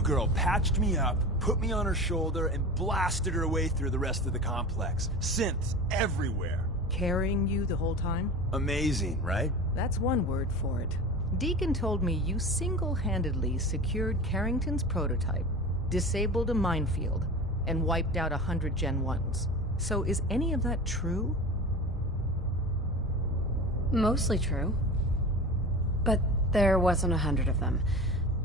new girl patched me up, put me on her shoulder, and blasted her way through the rest of the complex. Synths everywhere. Carrying you the whole time? Amazing, right? That's one word for it. Deacon told me you single-handedly secured Carrington's prototype, disabled a minefield, and wiped out 100 Gen 1s. So is any of that true? Mostly true. But there wasn't 100 of them.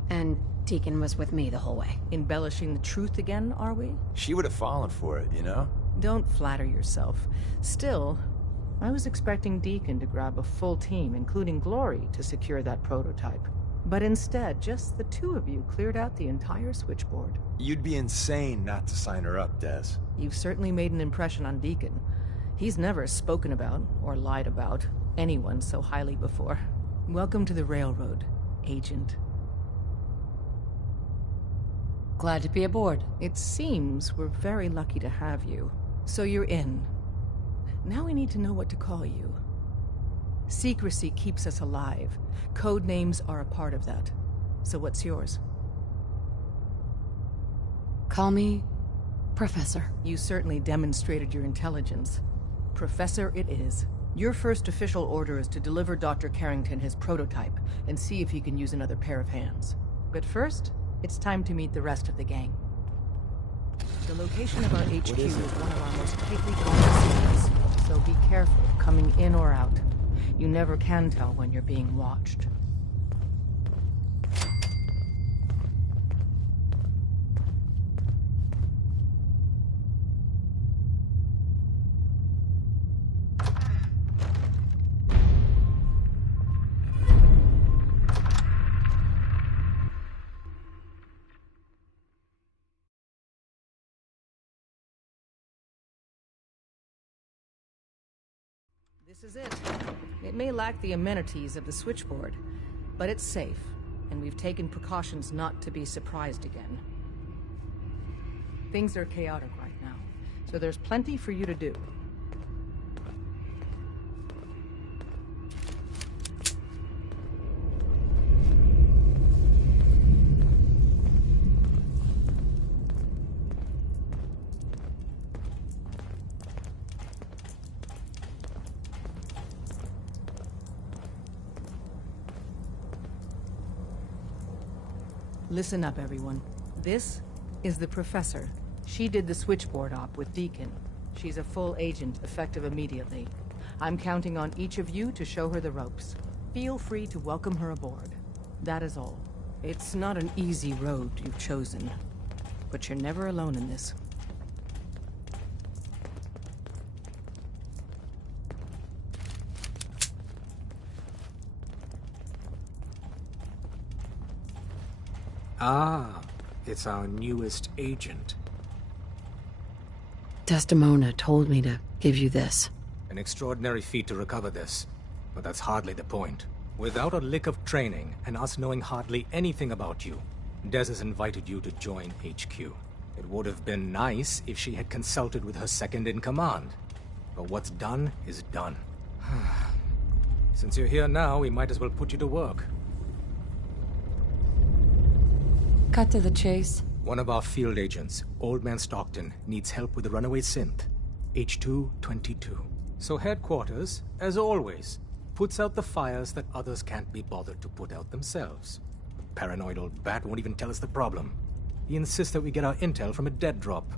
And Deacon was with me the whole way. Embellishing the truth again, are we? She would have fallen for it, you know? Don't flatter yourself. Still, I was expecting Deacon to grab a full team, including Glory, to secure that prototype. But instead, just the two of you cleared out the entire switchboard. You'd be insane not to sign her up, Des. You've certainly made an impression on Deacon. He's never spoken about, or lied about, anyone so highly before. Welcome to the Railroad, Agent. Glad to be aboard. It seems we're very lucky to have you. So you're in. Now we need to know what to call you. Secrecy keeps us alive. Code names are a part of that. So what's yours? Call me Professor. You certainly demonstrated your intelligence. Professor it is. Your first official order is to deliver Dr. Carrington his prototype and see if he can use another pair of hands. But first, it's time to meet the rest of the gang. The location of our HQ is one of our most tightly guarded secrets, so be careful coming in or out. You never can tell when you're being watched. This is it. It may lack the amenities of the switchboard, but it's safe, and we've taken precautions not to be surprised again. Things are chaotic right now, so there's plenty for you to do. Listen up, everyone. This is the Professor. She did the switchboard op with Deacon. She's a full agent, effective immediately. I'm counting on each of you to show her the ropes. Feel free to welcome her aboard. That is all. It's not an easy road you've chosen, but you're never alone in this. Ah, it's our newest agent. Desdemona told me to give you this. An extraordinary feat to recover this, but that's hardly the point. Without a lick of training, and us knowing hardly anything about you, Des has invited you to join HQ. It would have been nice if she had consulted with her second-in-command, but what's done is done. Since you're here now, we might as well put you to work. Cut to the chase. One of our field agents, Old Man Stockton, needs help with the runaway synth, H222. So headquarters, as always, puts out the fires that others can't be bothered to put out themselves. The paranoid old bat won't even tell us the problem. He insists that we get our intel from a dead drop.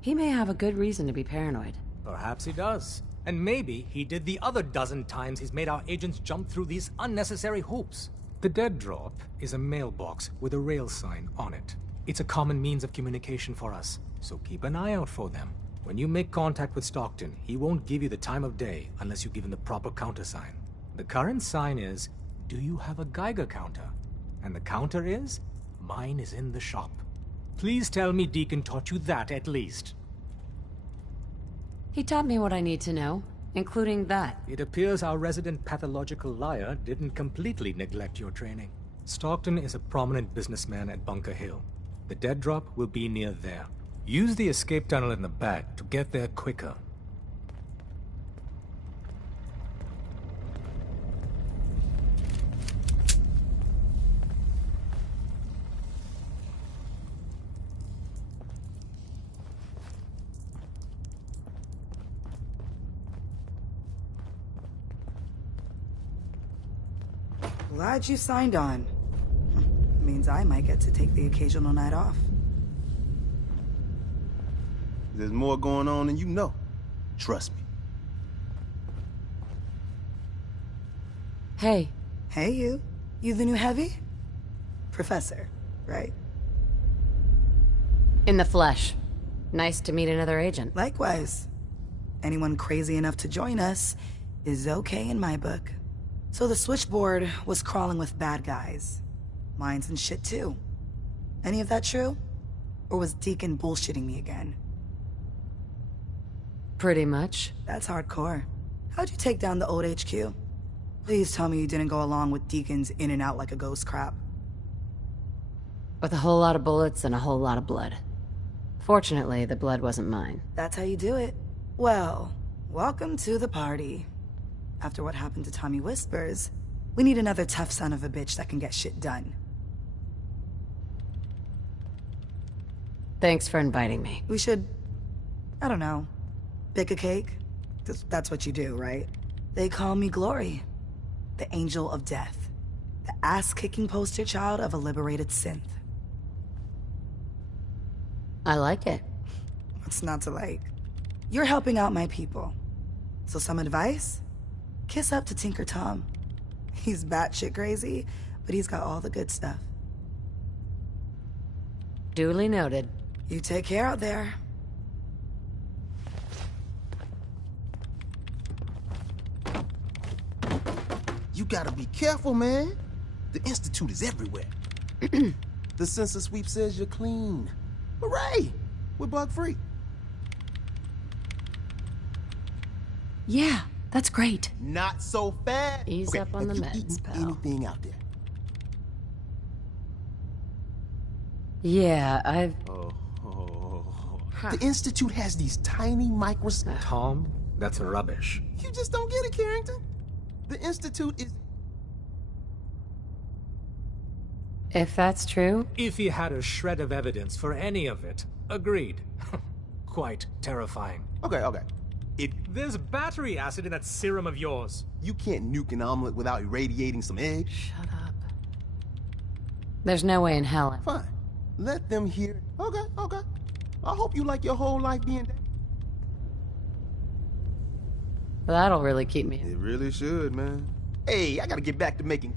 He may have a good reason to be paranoid. Perhaps he does. And maybe he did the other dozen times he's made our agents jump through these unnecessary hoops. The dead drop is a mailbox with a rail sign on it. It's a common means of communication for us, so keep an eye out for them. When you make contact with Stockton, he won't give you the time of day unless you give him the proper countersign. The current sign is, do you have a Geiger counter? And the counter is, mine is in the shop. Please tell me Deacon taught you that at least. He taught me what I need to know, including that. It appears our resident pathological liar didn't completely neglect your training. Stockton is a prominent businessman at Bunker Hill. The dead drop will be near there. Use the escape tunnel in the back to get there quicker. Glad you signed on. Means I might get to take the occasional night off. There's more going on than you know. Trust me. Hey. Hey, you. You the new heavy? Professor, right? In the flesh. Nice to meet another agent. Likewise. Anyone crazy enough to join us is okay in my book. So the switchboard was crawling with bad guys. Mines and shit too. Any of that true? Or was Deacon bullshitting me again? Pretty much. That's hardcore. How'd you take down the old HQ? Please tell me you didn't go along with Deacon's in and out like a ghost crap. With a whole lot of bullets and a whole lot of blood. Fortunately, the blood wasn't mine. That's how you do it. Well, welcome to the party. After what happened to Tommy Whispers, we need another tough son of a bitch that can get shit done. Thanks for inviting me. We should, I don't know, bake a cake? 'Cause that's what you do, right? They call me Glory, the Angel of Death, the ass-kicking poster child of a liberated synth. I like it. What's not to like? You're helping out my people. So some advice? Kiss up to Tinker Tom. He's batshit crazy, but he's got all the good stuff. Duly noted. You take care out there. You gotta be careful, man. The Institute is everywhere. The census sweep says you're clean. Hooray! We're bug-free. Yeah, that's great. Not so fast. Ease up on have the you meds, eaten pal. anything out there? Yeah, I've... The Institute has these tiny microscopes. Tom, that's rubbish. You just don't get it, Carrington. The Institute is... If that's true, If he had a shred of evidence for any of it, agreed. Quite terrifying. Okay. If There's battery acid in that serum of yours. you can't nuke an omelet without irradiating some eggs, shut up. There's no way in hell. fine. Let them hear. Okay. I hope you like your whole life being dead. That'll really keep me... It really should, man. Hey, I gotta get back to making...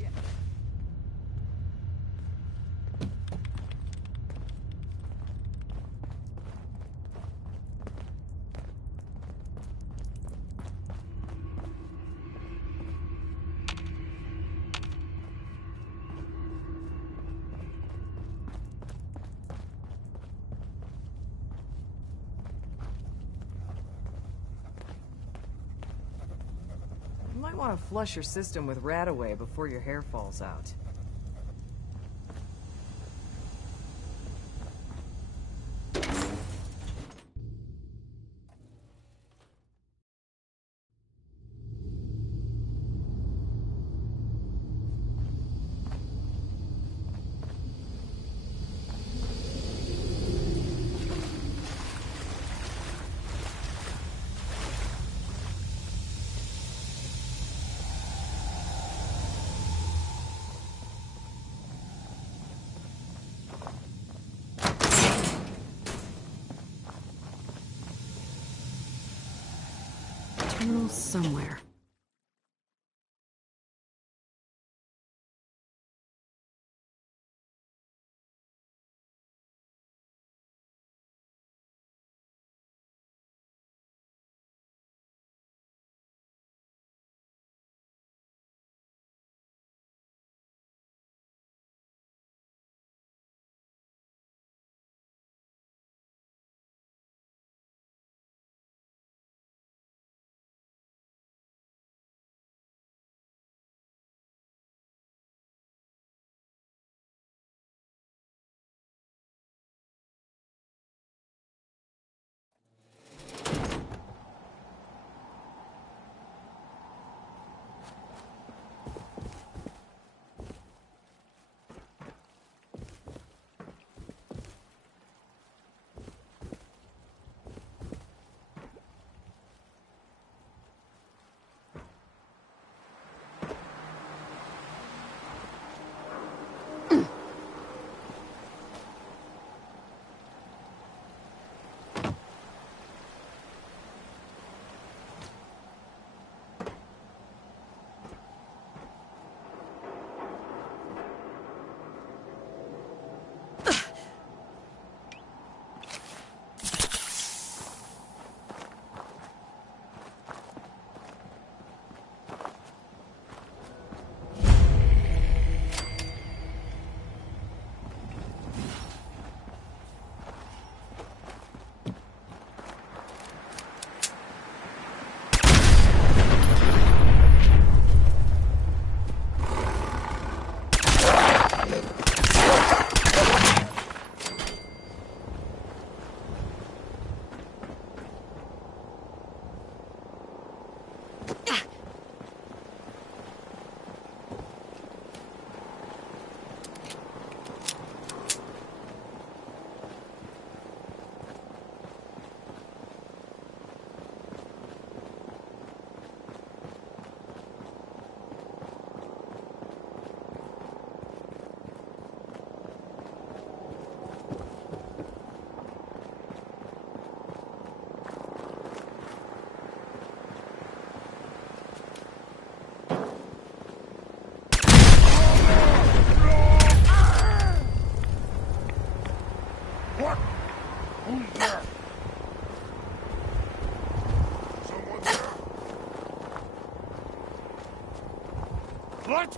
You might want to flush your system with Radaway before your hair falls out. Terminal somewhere.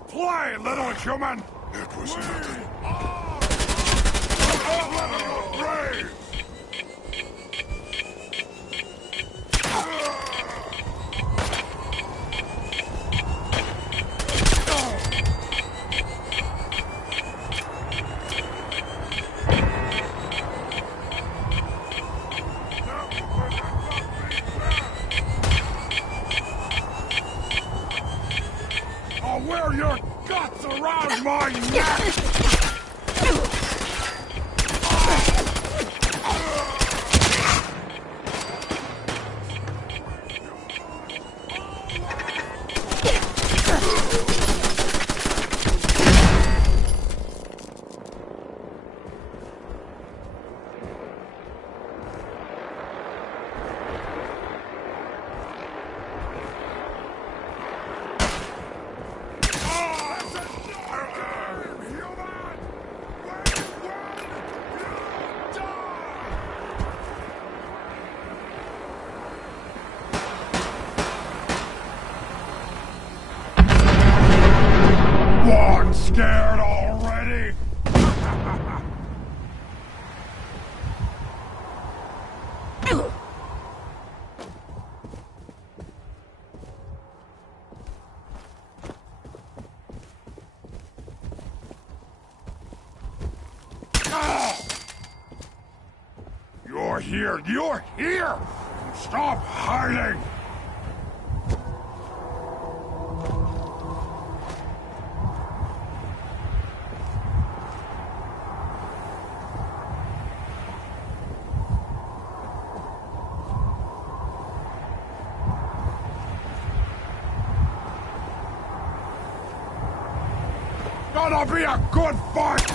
Play, little human! It was nothing. Brave! I'll wear your guts around my neck! One scared already? You're here! You're here! Stop hiding! Gonna be a good fight!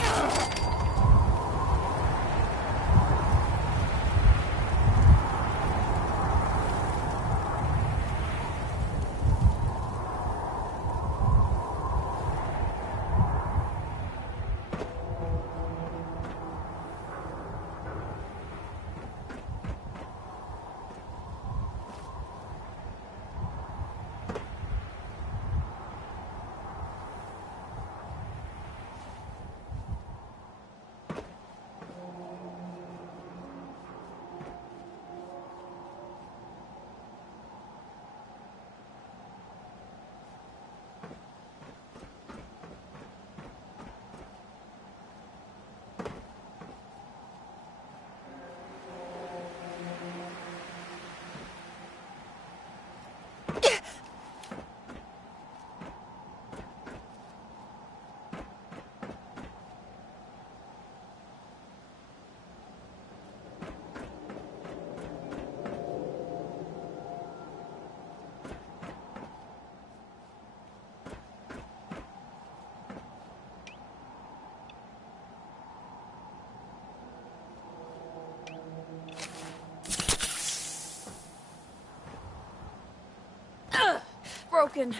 Broken.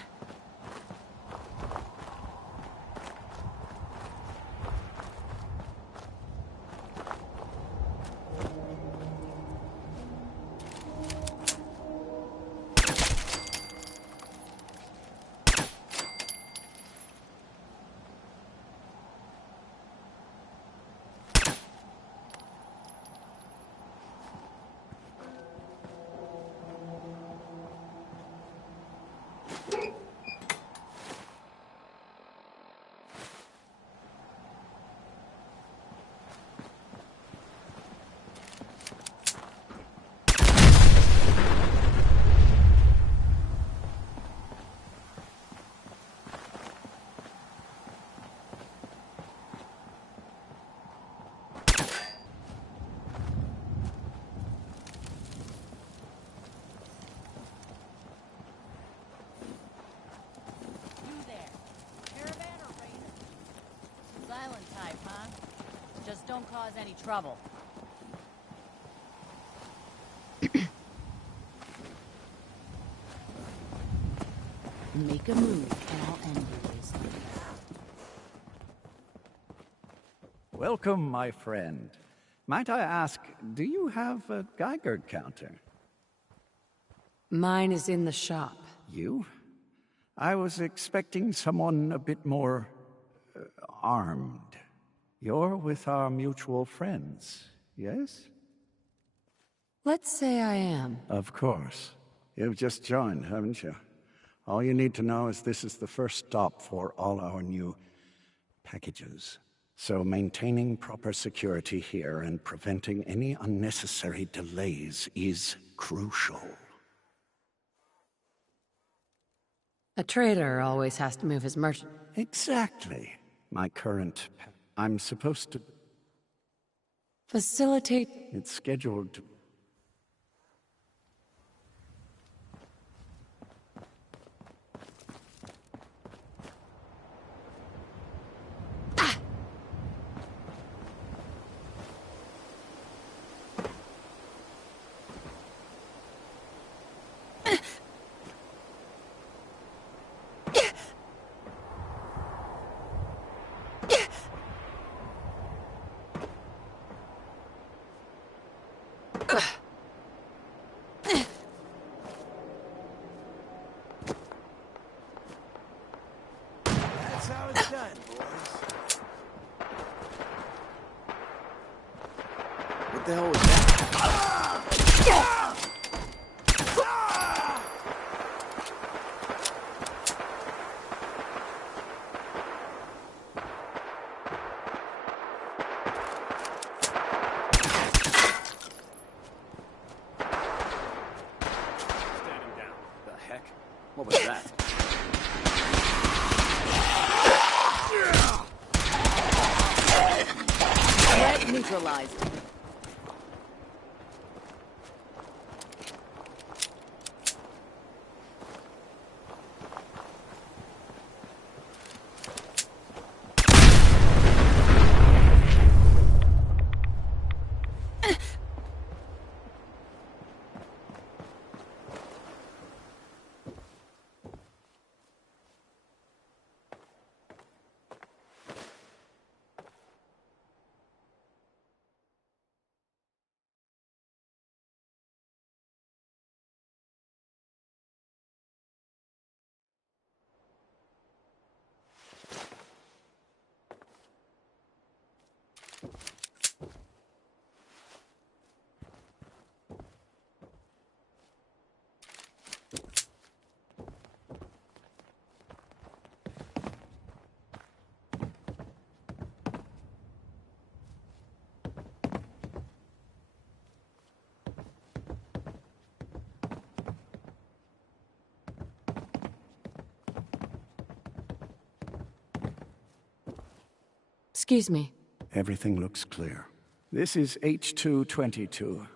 Just don't cause any trouble. Make a move, and I'll end you this time. Welcome, my friend. Might I ask, do you have a Geiger counter? Mine is in the shop. You? I was expecting someone a bit more armed. You're with our mutual friends, yes? Let's say I am. Of course. You've just joined, haven't you? All you need to know is this is the first stop for all our new packages. So maintaining proper security here and preventing any unnecessary delays is crucial. A trader always has to move his merchant. Exactly. I'm supposed to... Facilitate... It's scheduled to... That's how it's done, boys. What the hell was that? Standing down. The heck? What was that? Threat neutralized. Excuse me. Everything looks clear. This is H222.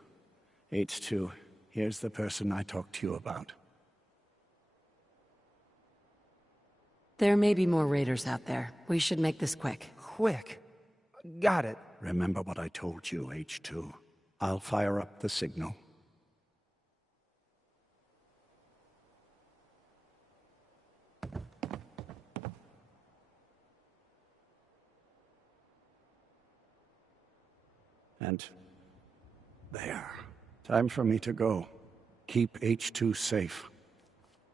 H2, here's the person I talked to you about. There may be more raiders out there. We should make this quick. Quick. Got it. Remember what I told you, H2. I'll fire up the signal. And there. Time for me to go. Keep H2 safe.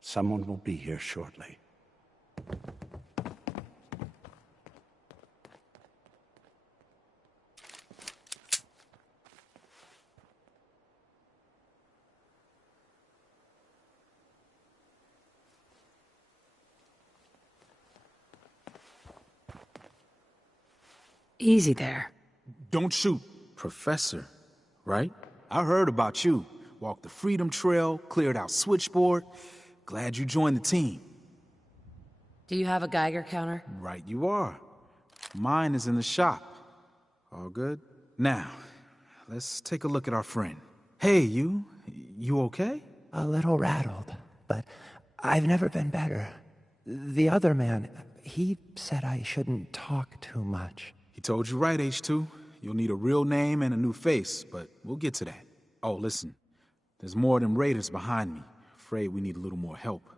Someone will be here shortly. Easy there. Don't shoot. Professor, right? I heard about you. Walked the Freedom Trail, cleared out Switchboard. Glad you joined the team. Do you have a Geiger counter? Right you are. Mine is in the shop. All good? Now, let's take a look at our friend. Hey, you okay? A little rattled, but I've never been better. The other man, he said I shouldn't talk too much. He told you right, H2. You'll need a real name and a new face, but we'll get to that. Oh, listen. There's more than raiders behind me. Afraid we need a little more help.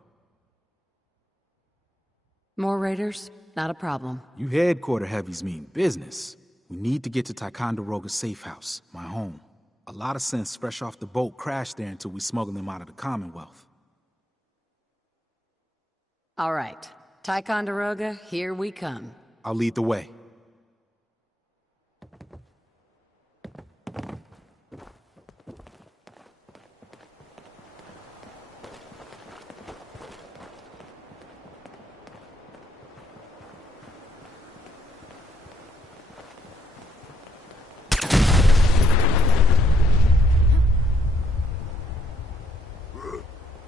More raiders? Not a problem. You headquarter heavies mean business. We need to get to Ticonderoga's safe house, my home. A lot of synths fresh off the boat crashed there until we smuggled them out of the Commonwealth. All right. Ticonderoga, here we come. I'll lead the way.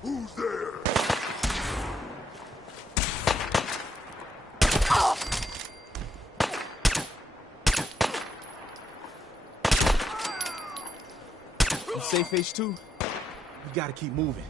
Who's there? You safe, H2? You gotta keep moving.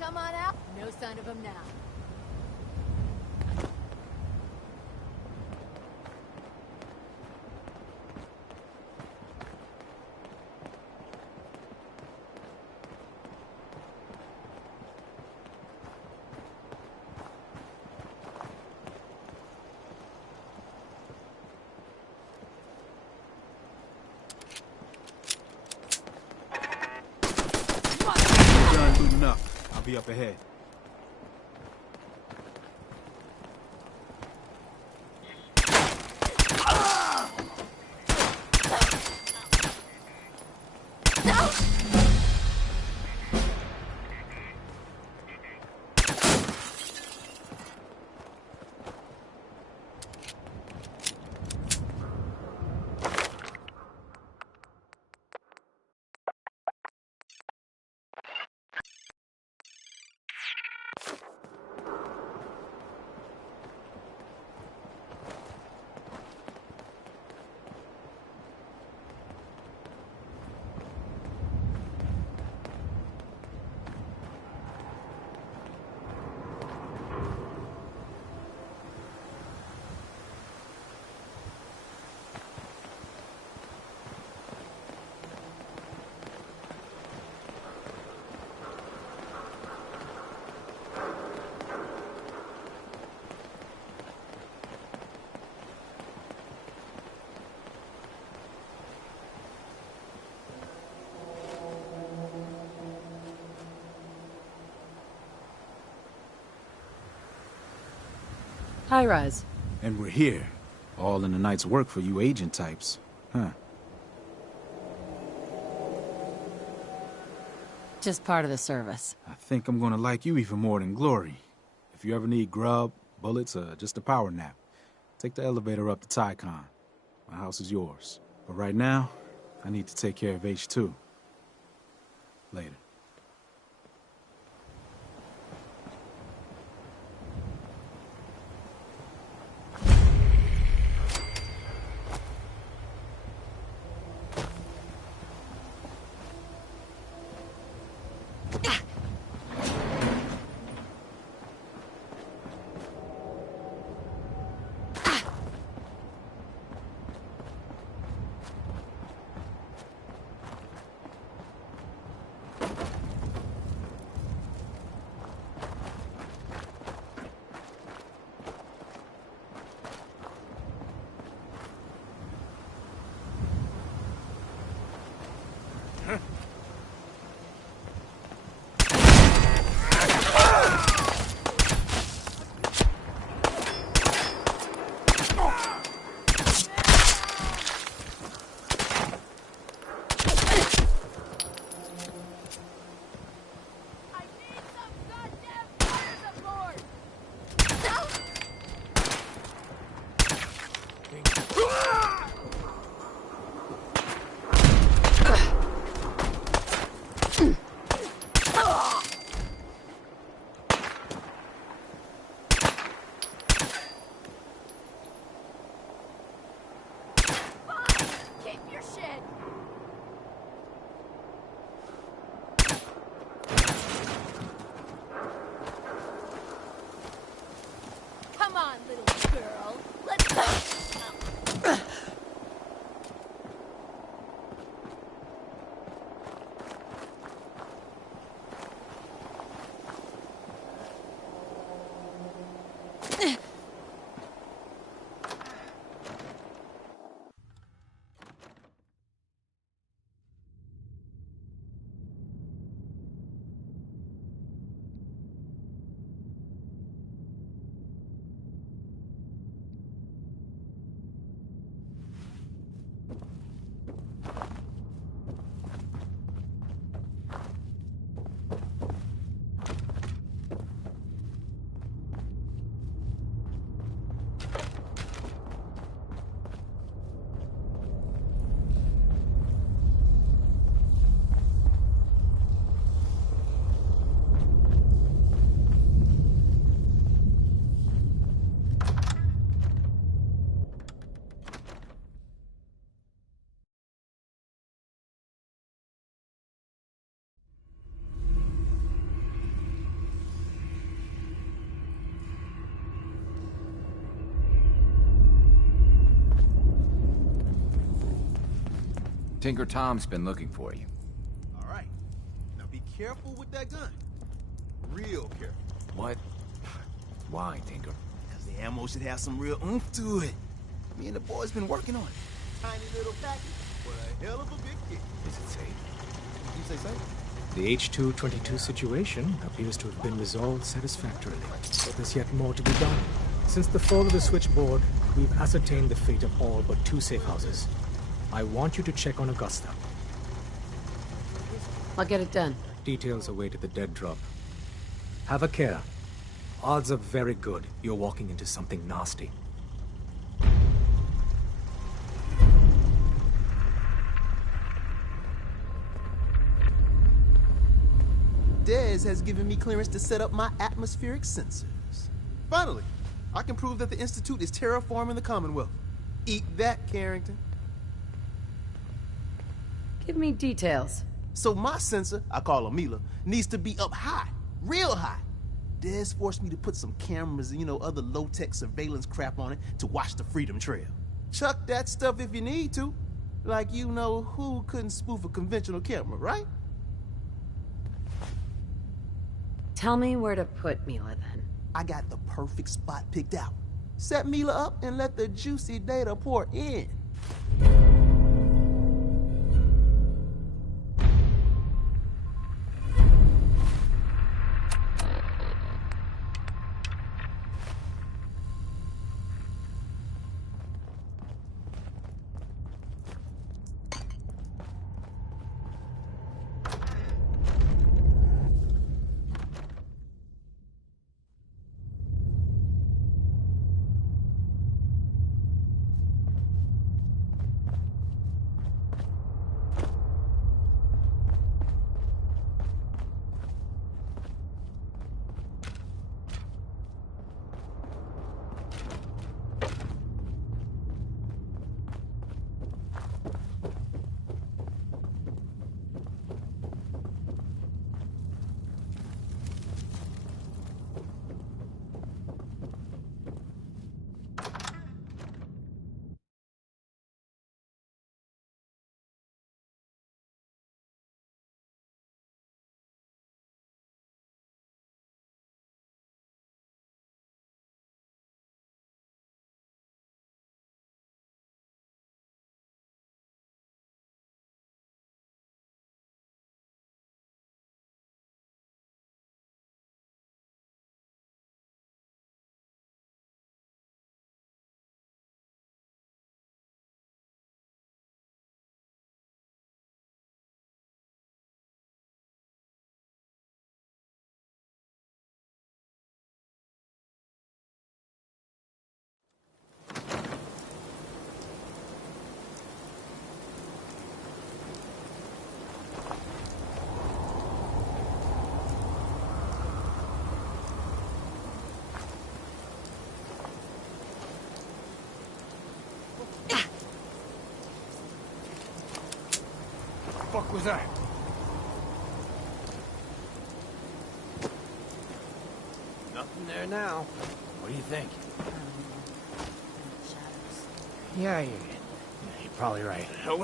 Come on out. No sign of him now. Done looting up. I'll be up ahead. Hi, Rise. And we're here. All in the night's work for you agent types. Huh. Just part of the service. I think I'm gonna like you even more than Glory. If you ever need grub, bullets, or just a power nap, take the elevator up to Tycon. My house is yours. But right now, I need to take care of H2. Later. Tinker Tom's been looking for you. All right. Now be careful with that gun. Real careful. What? Why, Tinker? Because the ammo should have some real oomph to it. Me and the boys been working on it. Tiny little package, but a hell of a big kick. Is it safe? You say safe? The H-222 situation appears to have been resolved satisfactorily, but there's yet more to be done. Since the fall of the switchboard, we've ascertained the fate of all but 2 safe houses. I want you to check on Augusta. I'll get it done. Details await at the dead drop. Have a care. Odds are very good you're walking into something nasty. Dez has given me clearance to set up my atmospheric sensors. Finally, I can prove that the Institute is terraforming the Commonwealth. Eat that, Carrington. Give me details. So my sensor, I call her Mila, needs to be up high, real high. Dez forced me to put some cameras and, other low-tech surveillance crap on it to watch the Freedom Trail. Chuck that stuff if you need to. Like who couldn't spoof a conventional camera, right? Tell me where to put Mila, then. I got the perfect spot picked out. Set Mila up and let the juicy data pour in. What was that? Nothing there now. What do you think? Yeah, you're probably right. No.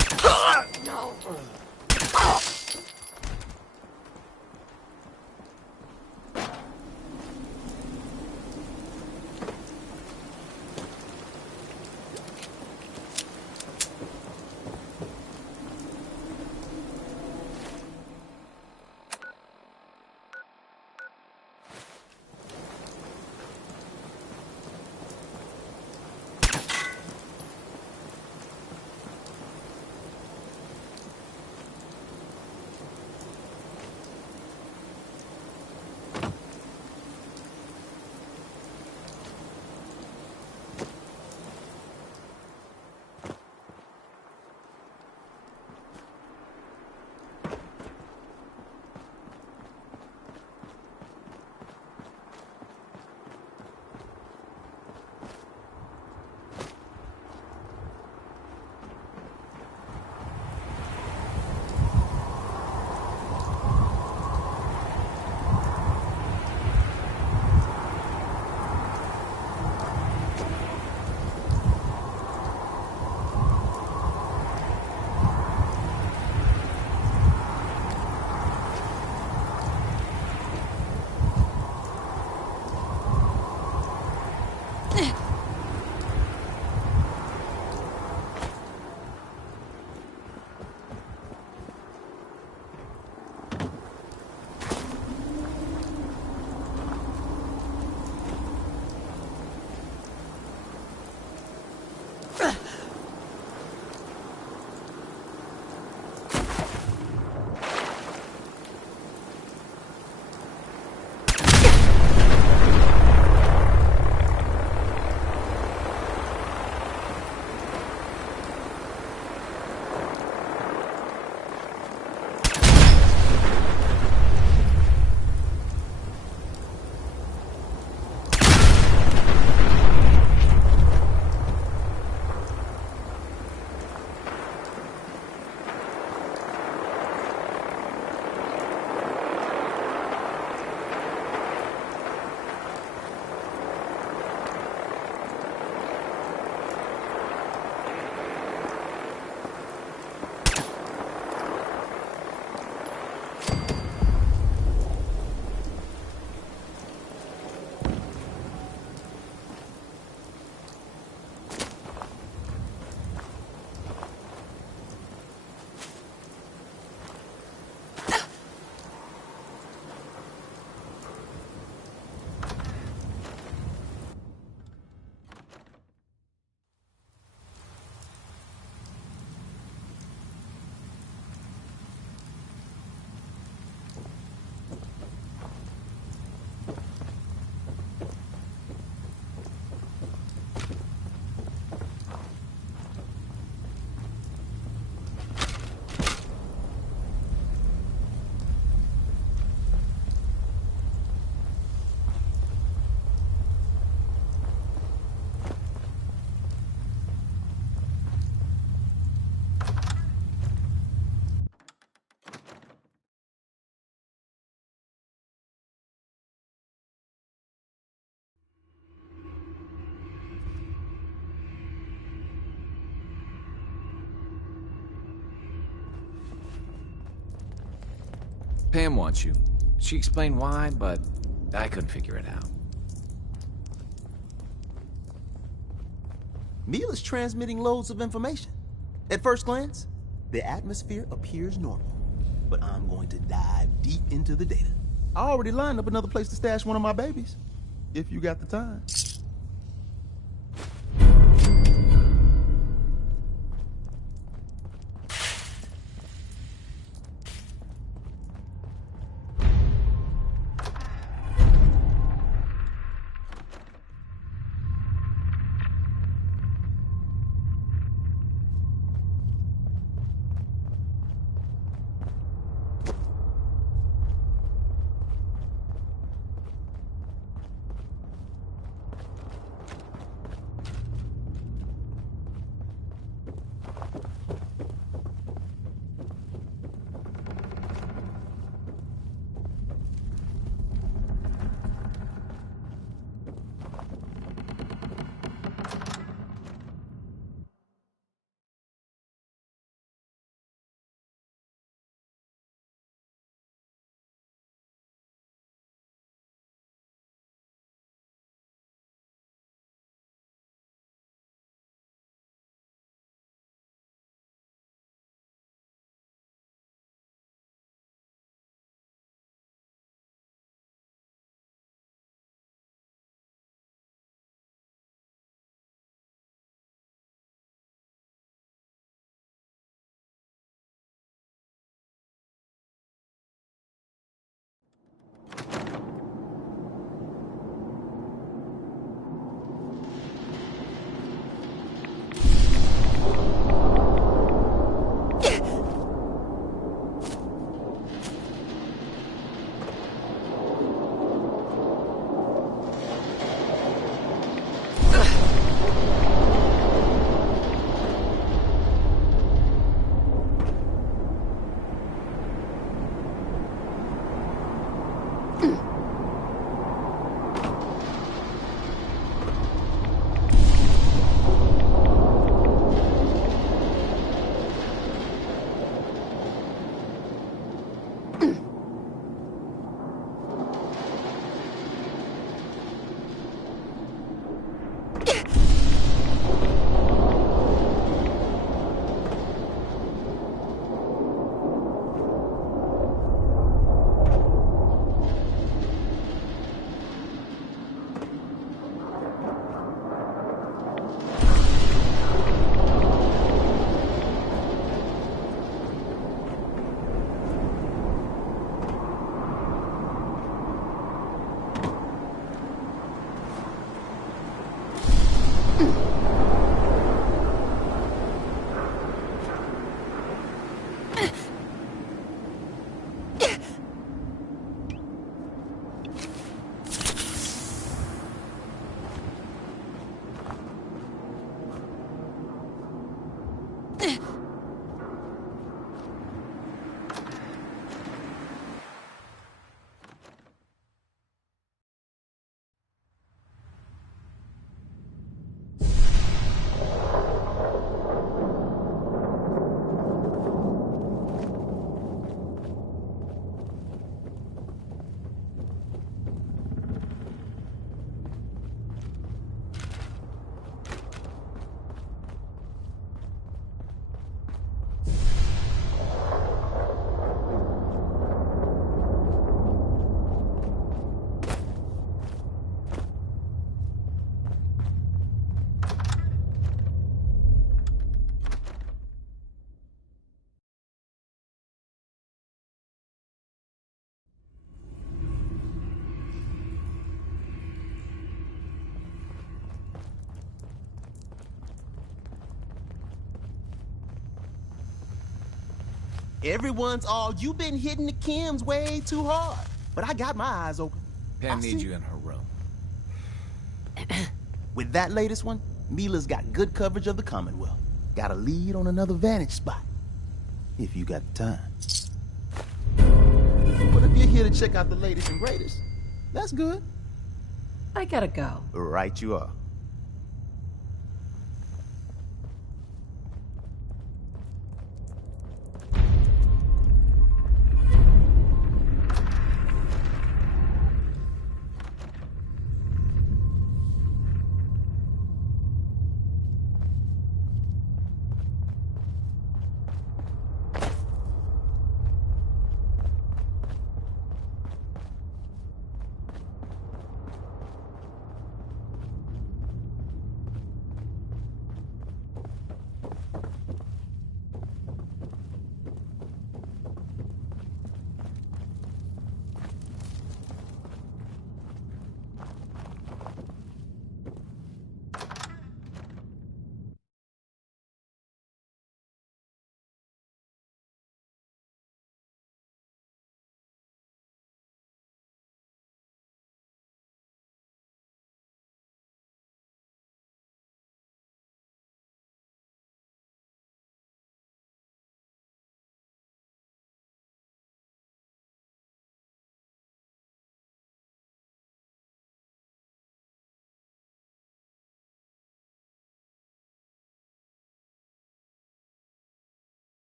Pam wants you. She explained why, but I couldn't figure it out. Mila's transmitting loads of information. At first glance, the atmosphere appears normal. But I'm going to dive deep into the data. I already lined up another place to stash one of my babies. If you got the time. Everyone's all, you've been hitting the chems way too hard. But I got my eyes open. Pam needs you in her room. With that latest one, Mila's got good coverage of the Commonwealth. Got a lead on another vantage spot. If you got the time. But if you're here to check out the latest and greatest, that's good. I gotta go. Right you are.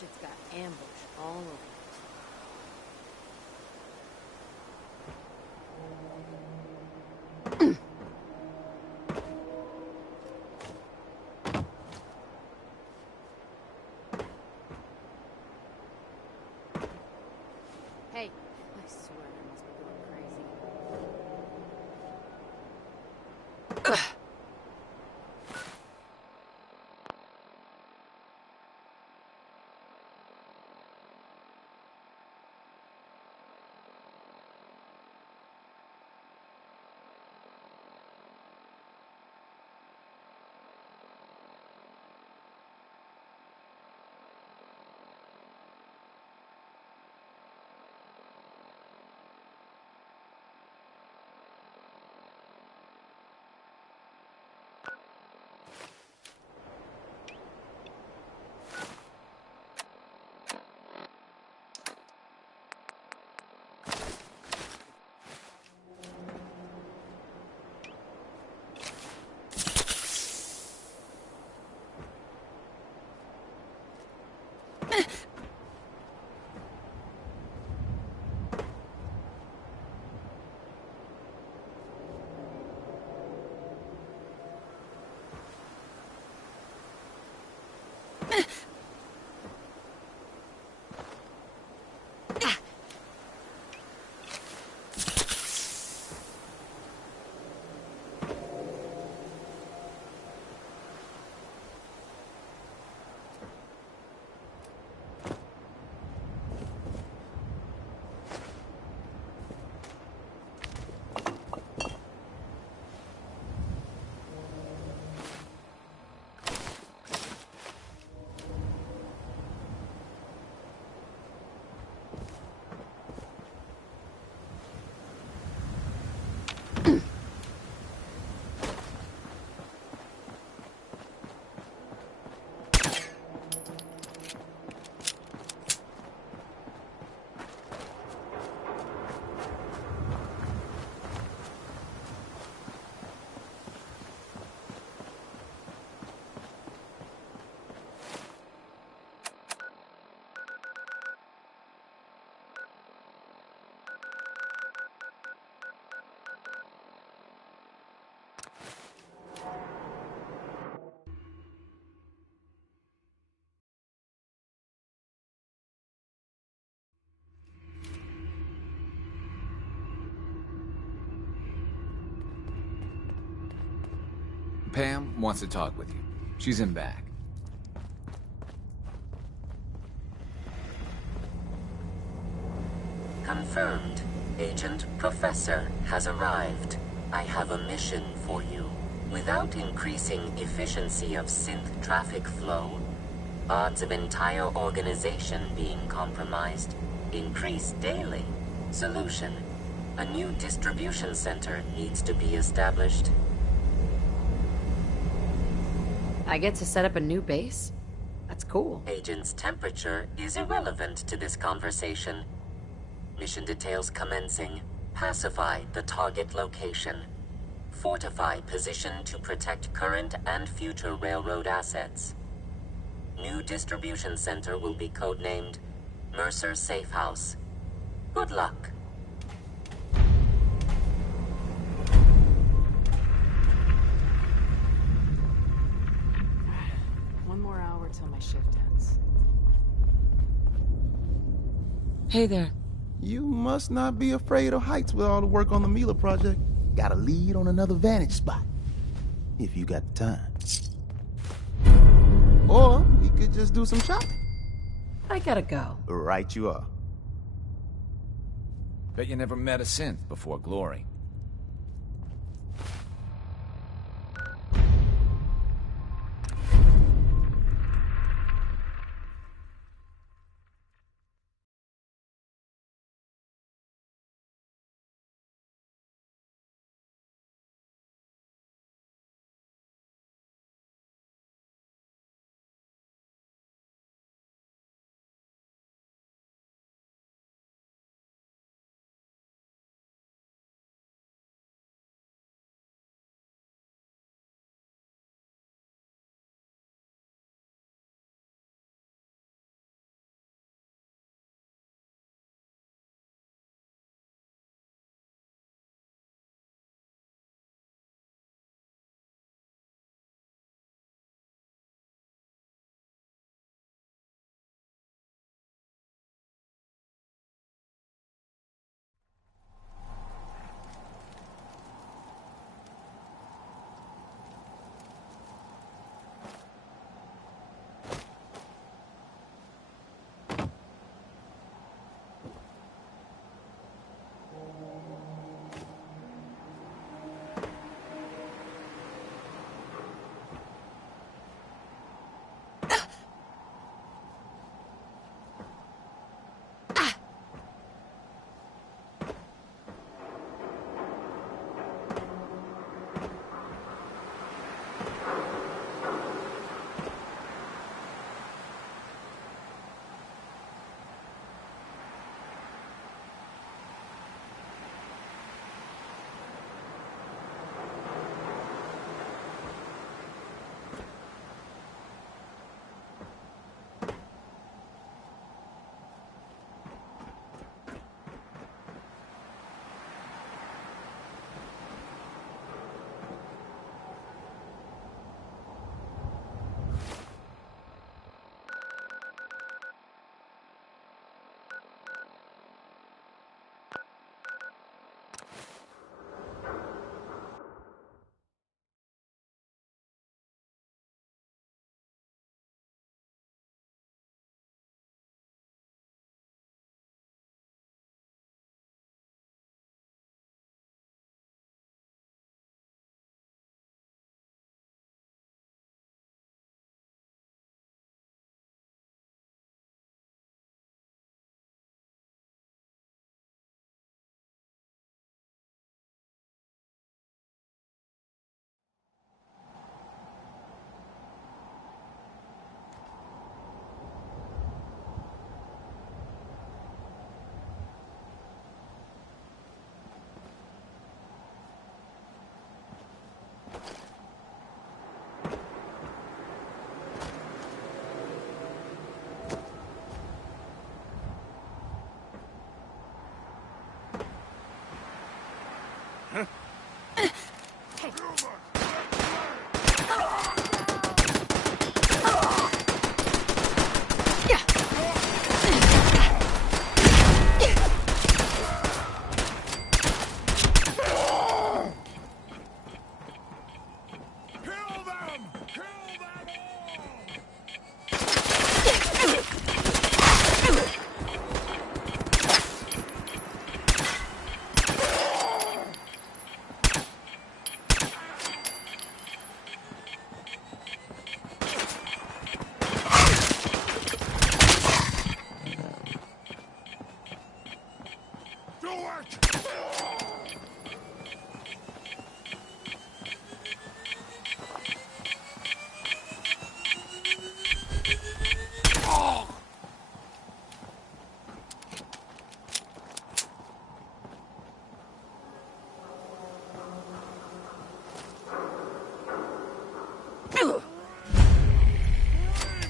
Shit's got ambush all over it. Hey, I swear I must be going crazy. Pam wants to talk with you. She's in back. Confirmed. Agent Professor has arrived. I have a mission for you. Without increasing efficiency of synth traffic flow, odds of entire organization being compromised increase daily. Solution: a new distribution center needs to be established. I get to set up a new base? That's cool. Agent's temperature is irrelevant to this conversation. Mission details commencing. Pacify the target location. Fortify position to protect current and future railroad assets. New distribution center will be codenamed Mercer Safe House. Good luck. One more hour till my shift ends. Hey there. You must not be afraid of heights with all the work on the Mila project. Got a lead on another vantage spot. If you got the time. Or we could just do some shopping. I gotta go. Right you are. Bet you never met a synth before Glory.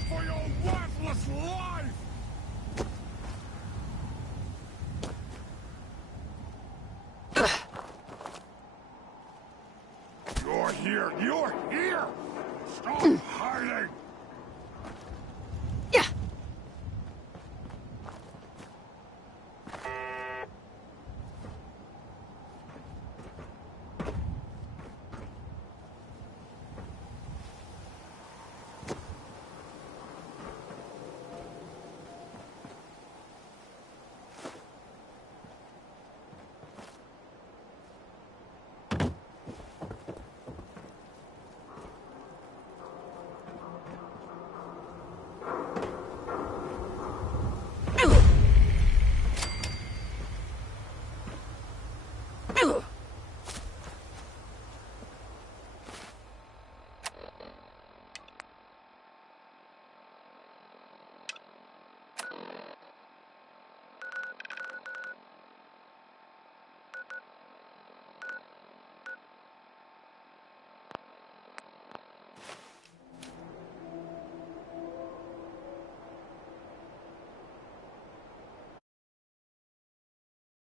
For your worthless life! You're here! You're here! Stop hiding!